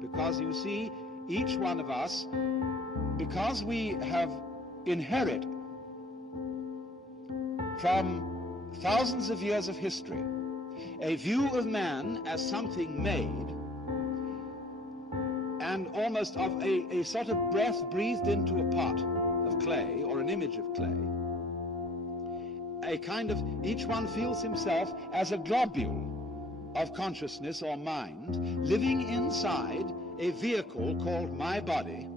Because you see, each one of us, because we have inherit from thousands of years of history a view of man as something made and almost of a sort of breath breathed into a pot of clay or an image of clay, a kind of, each one feels himself as a globule of consciousness or mind living inside a vehicle called my body.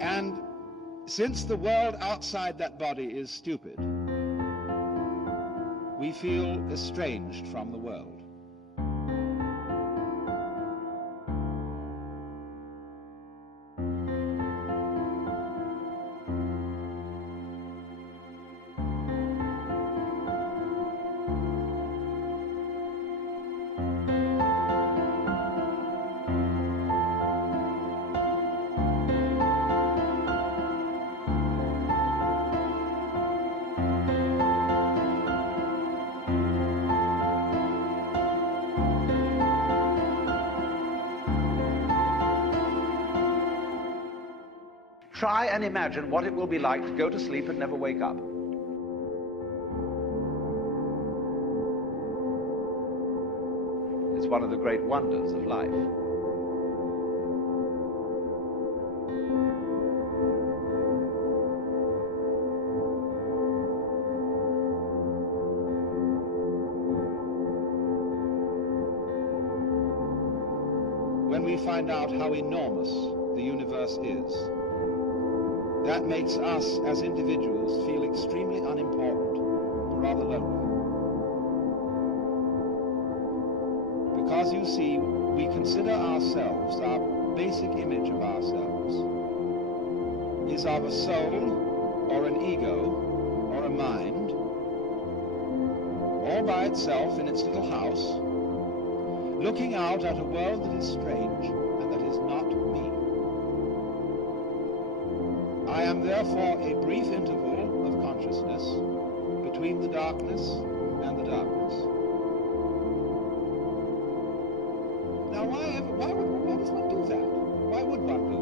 And since the world outside that body is stupid, we feel estranged from the world. Try and imagine what it will be like to go to sleep and never wake up. It's one of the great wonders of life. When we find out how enormous the universe is, that makes us as individuals feel extremely unimportant and rather lonely. Because you see, we consider ourselves, our basic image of ourselves is of a soul or an ego or a mind, all by itself in its little house, looking out at a world that is strange and that is not me. I am therefore a brief interval of consciousness between the darkness and the darkness. Now why does one do that? Why would one do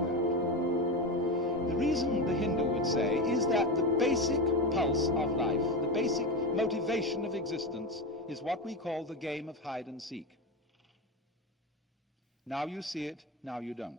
that? The reason, the Hindu would say, is that the basic pulse of life, the basic motivation of existence, is what we call the game of hide and seek. Now you see it, now you don't.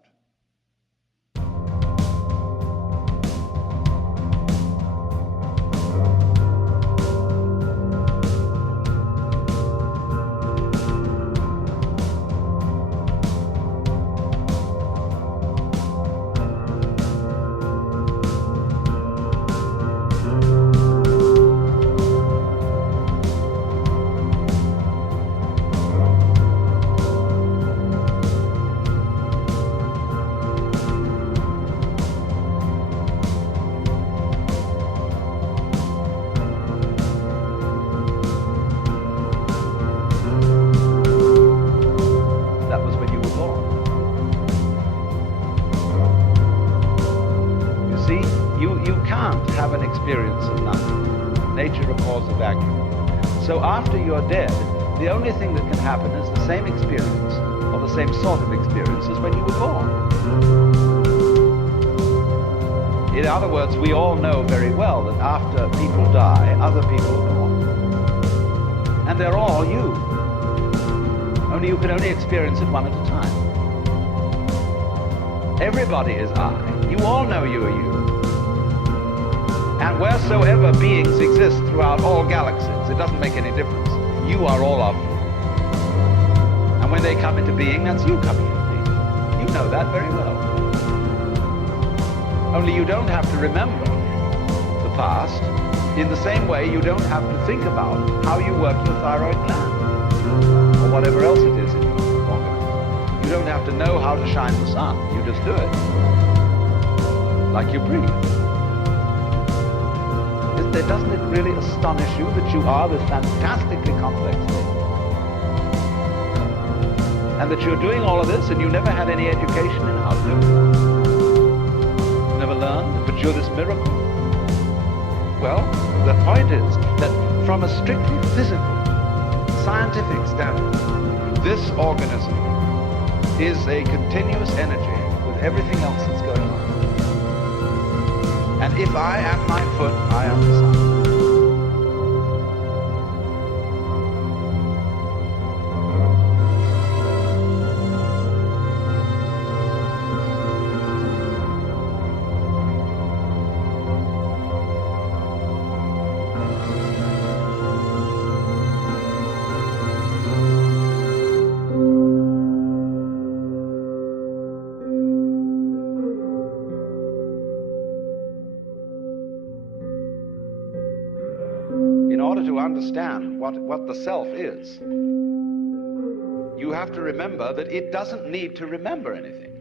Have an experience of nothing. Nature abhors a vacuum. So after you're dead, the only thing that can happen is the same experience, or the same sort of experience as when you were born. In other words, we all know very well that after people die, other people are born. And they're all you. Only you can only experience it one at a time. Everybody is I. You all know you are you. And wheresoever beings exist throughout all galaxies, it doesn't make any difference. You are all of them. And when they come into being, that's you coming into being. You know that very well. Only you don't have to remember the past in the same way you don't have to think about how you work your thyroid gland or whatever else it is in your organism. You don't have to know how to shine the sun. You just do it. Like you breathe. doesn't it really astonish you that you are this fantastically complex thing? And that you're doing all of this and you never had any education in how to do it? Never learned, but you're this miracle? Well, the point is that from a strictly physical, scientific standpoint, this organism is a continuous energy with everything else that's going on. And if I am my foot, I am the sun. In order to understand what the self is, you have to remember that it doesn't need to remember anything.